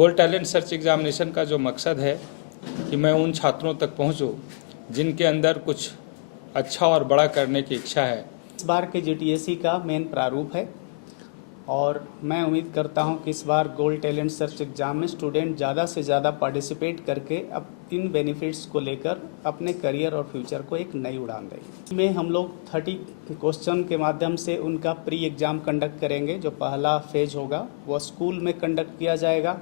Gold talent search examination का जो मकसद है कि मैं उन छात्रों तक पहुंचूं जिनके अंदर कुछ अच्छा और बड़ा करने की इच्छा है। इस बार के जीटीएससी का मेन प्रारूप है और मैं उम्मीद करता हूं कि इस बार गोल्ड टैलेंट सर्च एग्ज़ाम में स्टूडेंट ज़्यादा से ज़्यादा पार्टिसिपेट करके अब इन बेनिफिट्स को लेकर अपने करियर और फ्यूचर को एक नई उड़ान देंगे। इसमें हम लोग 30 क्वेश्चन के माध्यम से उनका प्री एग्ज़ाम कंडक्ट करेंगे। जो पहला फेज होगा वो स्कूल में कंडक्ट किया जाएगा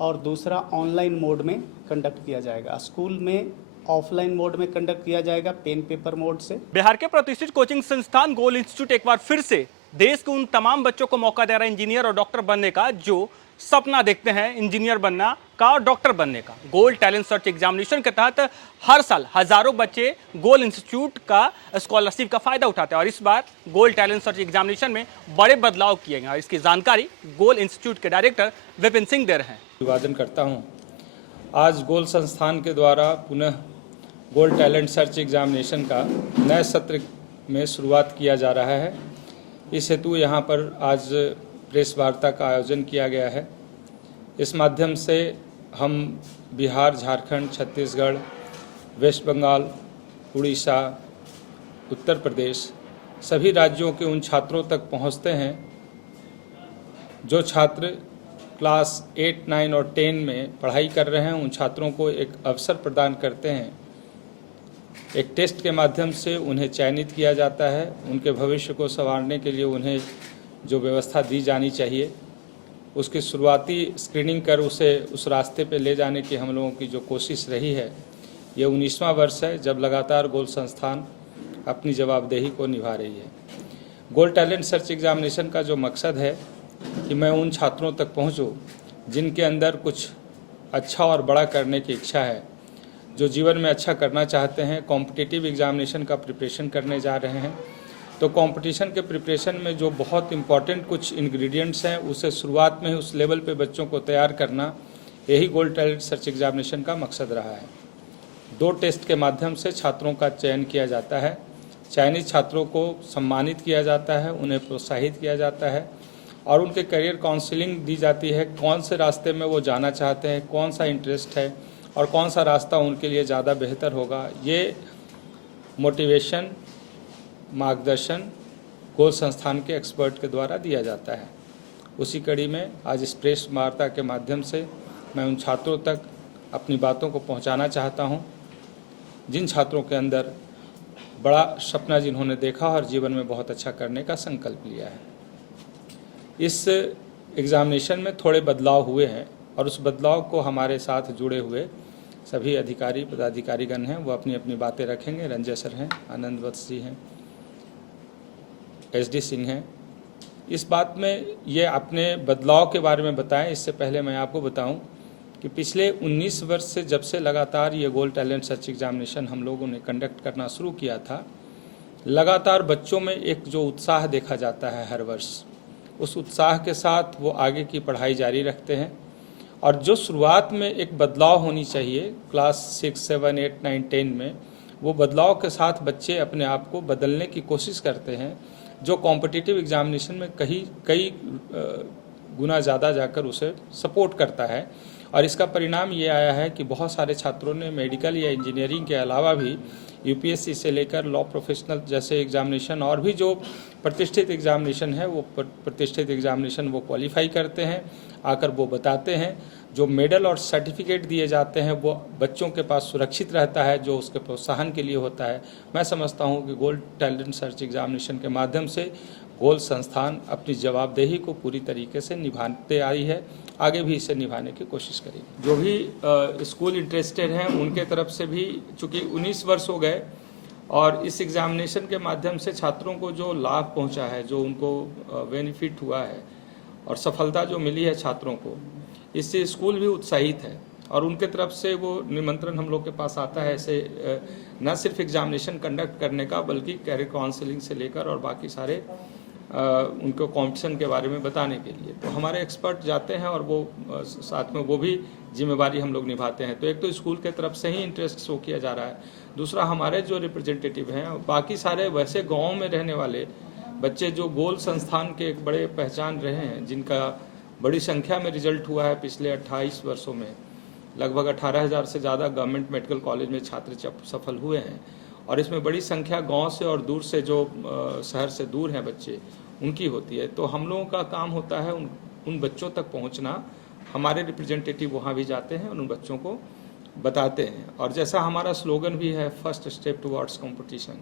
और दूसरा ऑनलाइन मोड में कंडक्ट किया जाएगा। स्कूल में ऑफलाइन मोड में कंडक्ट किया जाएगा पेन पेपर मोड से। बिहार के प्रतिष्ठित कोचिंग संस्थान गोल्ड इंस्टीट्यूट एक बार फिर से देश के उन तमाम बच्चों को मौका दे रहा है इंजीनियर और डॉक्टर बनने का जो सपना देखते हैं इंजीनियर बनना का और डॉक्टर बनने का। गोल्ड टैलेंट सर्च एग्जामिनेशन के तहत हर साल हजारों बच्चे गोल्ड इंस्टीट्यूट का स्कॉलरशिप का फायदा उठाते हैं और इस बार गोल्ड टैलेंट सर्च एग्जामिनेशन में बड़े बदलाव किए गए हैं। इसकी जानकारी गोल्ड इंस्टीट्यूट के डायरेक्टर विपिन सिंह दे रहे हैं। अभिवादन करता हूं। आज गोल्ड संस्थान के द्वारा पुनः गोल्ड टैलेंट सर्च एग्जामिनेशन का नए सत्र में शुरुआत किया जा रहा है। इस हेतु यहाँ पर आज प्रेस वार्ता का आयोजन किया गया है। इस माध्यम से हम बिहार, झारखंड, छत्तीसगढ़, वेस्ट बंगाल, उड़ीसा, उत्तर प्रदेश सभी राज्यों के उन छात्रों तक पहुँचते हैं जो छात्र क्लास 8, 9 और 10 में पढ़ाई कर रहे हैं। उन छात्रों को एक अवसर प्रदान करते हैं। एक टेस्ट के माध्यम से उन्हें चयनित किया जाता है। उनके भविष्य को संवारने के लिए उन्हें जो व्यवस्था दी जानी चाहिए उसकी शुरुआती स्क्रीनिंग कर उसे उस रास्ते पे ले जाने की हम लोगों की जो कोशिश रही है, ये 19वां वर्ष है जब लगातार गोल्ड संस्थान अपनी जवाबदेही को निभा रही है। गोल्ड टैलेंट सर्च एग्जामिनेशन का जो मकसद है कि मैं उन छात्रों तक पहुँचूँ जिनके अंदर कुछ अच्छा और बड़ा करने की इच्छा है, जो जीवन में अच्छा करना चाहते हैं, कॉम्पिटिटिव एग्जामिनेशन का प्रिपरेशन करने जा रहे हैं। तो कंपटीशन के प्रिपरेशन में जो बहुत इम्पॉर्टेंट कुछ इंग्रेडिएंट्स हैं उसे शुरुआत में ही उस लेवल पे बच्चों को तैयार करना, यही गोल्ड टैलेंट सर्च एग्जामिनेशन का मकसद रहा है। 2 टेस्ट के माध्यम से छात्रों का चयन किया जाता है। चयनित छात्रों को सम्मानित किया जाता है, उन्हें प्रोत्साहित किया जाता है और उनके करियर काउंसलिंग दी जाती है। कौन से रास्ते में वो जाना चाहते हैं, कौन सा इंटरेस्ट है और कौन सा रास्ता उनके लिए ज़्यादा बेहतर होगा, ये मोटिवेशन, मार्गदर्शन गोल्ड संस्थान के एक्सपर्ट के द्वारा दिया जाता है। उसी कड़ी में आज इस प्रेस वार्ता के माध्यम से मैं उन छात्रों तक अपनी बातों को पहुंचाना चाहता हूं जिन छात्रों के अंदर बड़ा सपना जिन्होंने देखा और जीवन में बहुत अच्छा करने का संकल्प लिया है। इस एग्ज़ामिनेशन में थोड़े बदलाव हुए हैं और उस बदलाव को हमारे साथ जुड़े हुए सभी अधिकारी पदाधिकारीगण हैं, वो अपनी अपनी बातें रखेंगे। रंजय सर हैं, आनंद वत्स जी हैं, SD सिंह हैं। इस बात में ये अपने बदलाव के बारे में बताएं। इससे पहले मैं आपको बताऊं कि पिछले 19 वर्ष से जब से लगातार ये गोल्ड टैलेंट सर्च एग्जामिनेशन हम लोगों ने कंडक्ट करना शुरू किया था, लगातार बच्चों में एक जो उत्साह देखा जाता है हर वर्ष, उस उत्साह के साथ वो आगे की पढ़ाई जारी रखते हैं। और जो शुरुआत में एक बदलाव होनी चाहिए क्लास 6, 7, 8, 9, 10 में, वो बदलाव के साथ बच्चे अपने आप को बदलने की कोशिश करते हैं, जो कॉम्पिटिटिव एग्जामिनेशन में कई गुना ज़्यादा जाकर उसे सपोर्ट करता है। और इसका परिणाम ये आया है कि बहुत सारे छात्रों ने मेडिकल या इंजीनियरिंग के अलावा भी UPSC से लेकर लॉ प्रोफेशनल जैसे एग्जामिनेशन और भी जो प्रतिष्ठित एग्जामिनेशन है वो प्रतिष्ठित एग्जामिनेशन वो क्वालिफाई करते हैं। आकर वो बताते हैं, जो मेडल और सर्टिफिकेट दिए जाते हैं वो बच्चों के पास सुरक्षित रहता है, जो उसके प्रोत्साहन के लिए होता है। मैं समझता हूँ कि गोल्ड टैलेंट सर्च एग्जामिनेशन के माध्यम से गोल्ड संस्थान अपनी जवाबदेही को पूरी तरीके से निभाते आई है, आगे भी इसे निभाने की कोशिश करेगी। जो भी स्कूल इंटरेस्टेड हैं उनके तरफ से भी, चूँकि 19 वर्ष हो गए और इस एग्जामिनेशन के माध्यम से छात्रों को जो लाभ पहुंचा है, जो उनको बेनिफिट हुआ है और सफलता जो मिली है छात्रों को, इससे स्कूल भी उत्साहित है और उनके तरफ से वो निमंत्रण हम लोग के पास आता है ऐसे न सिर्फ एग्जामिनेशन कंडक्ट करने का बल्कि कैरियर काउंसलिंग से लेकर और बाकी सारे उनको कॉम्पिटिशन के बारे में बताने के लिए। तो हमारे एक्सपर्ट जाते हैं और वो साथ में वो भी जिम्मेवारी हम लोग निभाते हैं। तो एक तो स्कूल के तरफ से ही इंटरेस्ट शो किया जा रहा है, दूसरा हमारे जो रिप्रेजेंटेटिव हैं बाकी सारे वैसे गाँव में रहने वाले बच्चे जो गोल्ड संस्थान के एक बड़े पहचान रहे हैं, जिनका बड़ी संख्या में रिजल्ट हुआ है। पिछले 28 वर्षों में लगभग 18,000 से ज़्यादा गवर्नमेंट मेडिकल कॉलेज में छात्र सफल हुए हैं और इसमें बड़ी संख्या गांव से और दूर से जो शहर से दूर हैं बच्चे उनकी होती है। तो हम लोगों का काम होता है उन बच्चों तक पहुंचना। हमारे रिप्रेजेंटेटिव वहां भी जाते हैं और उन बच्चों को बताते हैं। और जैसा हमारा स्लोगन भी है, फर्स्ट स्टेप टुवर्ड्स कंपटीशन,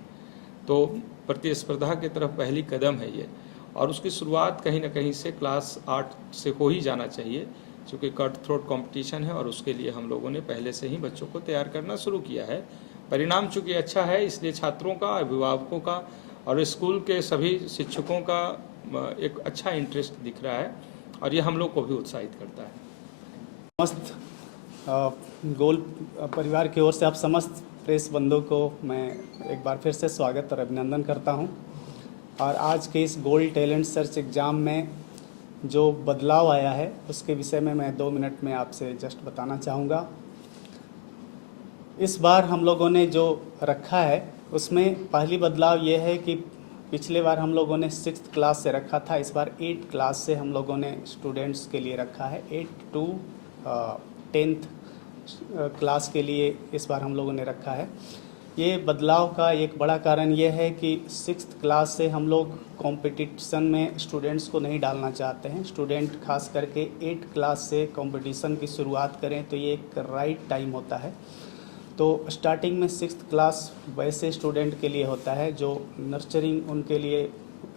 तो प्रतिस्पर्धा की तरफ पहली कदम है ये। और उसकी शुरुआत कहीं ना कहीं से क्लास 8 से हो ही जाना चाहिए, क्योंकि कट थ्रोट कंपटीशन है और उसके लिए हम लोगों ने पहले से ही बच्चों को तैयार करना शुरू किया है। परिणाम चूँकि अच्छा है, इसलिए छात्रों का, अभिभावकों का और स्कूल के सभी शिक्षकों का एक अच्छा इंटरेस्ट दिख रहा है और ये हम लोग को भी उत्साहित करता है। समस्त गोल परिवार की ओर से आप समस्त प्रेस बंधुओं को मैं एक बार फिर से स्वागत और अभिनंदन करता हूं। और आज के इस गोल्ड टैलेंट सर्च एग्ज़ाम में जो बदलाव आया है उसके विषय में मैं 2 मिनट में आपसे जस्ट बताना चाहूँगा। इस बार हम लोगों ने जो रखा है उसमें पहली बदलाव ये है कि पिछले बार हम लोगों ने 6th क्लास से रखा था, इस बार 8th क्लास से हम लोगों ने स्टूडेंट्स के लिए रखा है। 8 to 10th क्लास के लिए इस बार हम लोगों ने रखा है। ये बदलाव का एक बड़ा कारण ये है कि 6th क्लास से हम लोग कंपटीशन में स्टूडेंट्स को नहीं डालना चाहते हैं। स्टूडेंट खास करके 8th क्लास से कंपटीशन की शुरुआत करें तो ये एक राइट टाइम होता है। तो स्टार्टिंग में 6th क्लास वैसे स्टूडेंट के लिए होता है जो नर्चरिंग उनके लिए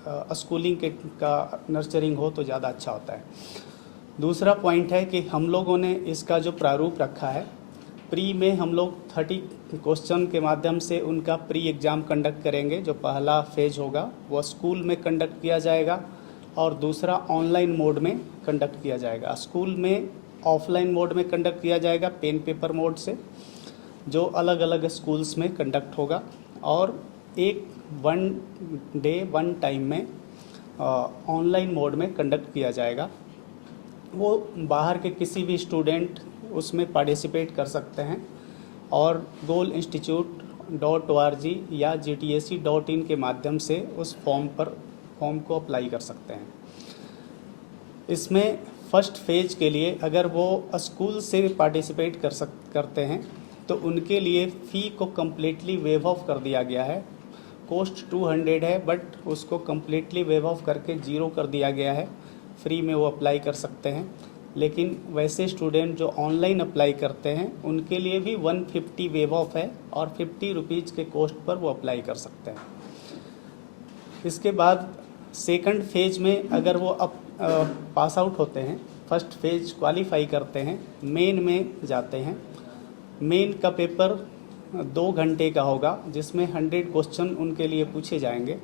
स्कूलिंग के का नर्चरिंग हो तो ज़्यादा अच्छा होता है। दूसरा पॉइंट है कि हम लोगों ने इसका जो प्रारूप रखा है, प्री में हम लोग 30 क्वेश्चन के माध्यम से उनका प्री एग्ज़ाम कंडक्ट करेंगे। जो पहला फेज होगा वो स्कूल में कंडक्ट किया जाएगा और दूसरा ऑनलाइन मोड में कंडक्ट किया जाएगा। स्कूल में ऑफलाइन मोड में कंडक्ट किया जाएगा पेन पेपर मोड से, जो अलग अलग स्कूल्स में कंडक्ट होगा। और एक 1 डे 1 टाइम में ऑनलाइन मोड में कंडक्ट किया जाएगा। वो बाहर के किसी भी स्टूडेंट उसमें पार्टिसिपेट कर सकते हैं और goalinstitute.org या gtse.in के माध्यम से उस फॉर्म को अप्लाई कर सकते हैं। इसमें फर्स्ट फेज के लिए अगर वो स्कूल से पार्टिसिपेट करते हैं तो उनके लिए फ़ी को कम्प्लीटली वेव ऑफ कर दिया गया है। कॉस्ट 200 है बट उसको कम्प्लीटली वेव ऑफ करके 0 कर दिया गया है। फ्री में वो अप्लाई कर सकते हैं। लेकिन वैसे स्टूडेंट जो ऑनलाइन अप्लाई करते हैं उनके लिए भी 150 वेव ऑफ है और 50 रुपीज़ के कॉस्ट पर वो अप्लाई कर सकते हैं। इसके बाद सेकंड फेज में अगर वो पास आउट होते हैं, फर्स्ट फेज क्वालिफाई करते हैं, मेन में जाते हैं। मेन का पेपर 2 घंटे का होगा जिसमें 100 क्वेश्चन उनके लिए पूछे जाएंगे।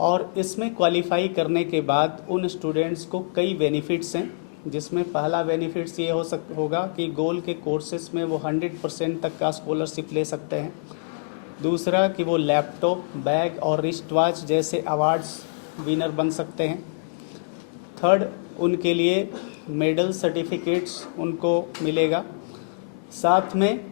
और इसमें क्वालिफाई करने के बाद उन स्टूडेंट्स को कई बेनिफिट्स हैं, जिसमें पहला बेनिफिट्स ये होगा कि गोल के कोर्सेज में वो 100% तक का स्कॉलरशिप ले सकते हैं। दूसरा कि वो लैपटॉप, बैग और रिस्ट वॉच जैसे अवार्ड्स विनर बन सकते हैं। थर्ड, उनके लिए मेडल सर्टिफिकेट्स उनको मिलेगा। साथ में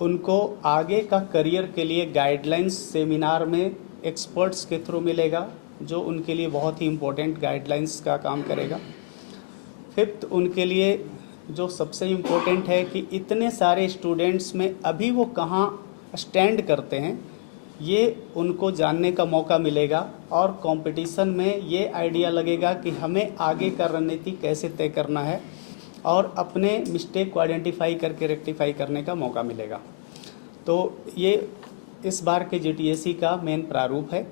उनको आगे का करियर के लिए गाइडलाइंस सेमिनार में एक्सपर्ट्स के थ्रू मिलेगा, जो उनके लिए बहुत ही इम्पोर्टेंट गाइडलाइंस का काम करेगा। फिफ्थ, उनके लिए जो सबसे इम्पोर्टेंट है कि इतने सारे स्टूडेंट्स में अभी वो कहाँ स्टैंड करते हैं, ये उनको जानने का मौका मिलेगा और कंपटीशन में ये आइडिया लगेगा कि हमें आगे का रणनीति कैसे तय करना है और अपने मिस्टेक को आइडेंटिफाई करके रेक्टिफाई करने का मौका मिलेगा। तो ये इस बार के GTSE का मेन प्रारूप है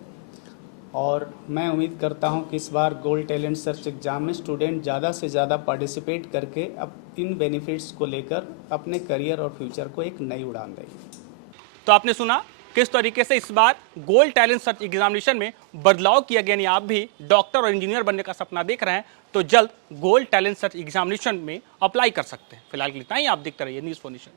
और मैं उम्मीद करता हूं कि इस बार गोल्ड टैलेंट सर्च एग्ज़ाम में स्टूडेंट ज़्यादा से ज़्यादा पार्टिसिपेट करके अब इन बेनिफिट्स को लेकर अपने करियर और फ्यूचर को एक नई उड़ान देंगे। तो आपने सुना किस तरीके से इस बार गोल्ड टैलेंट सर्च एग्जामिनेशन में बदलाव किया गया। यानी आप भी डॉक्टर और इंजीनियर बनने का सपना देख रहे हैं तो जल्द गोल्ड टैलेंट सर्च एग्जामिनेशन में अप्लाई कर सकते हैं। फिलहाल के लिए इतना ही। आप देखते रहिए न्यूज़4 नेशन।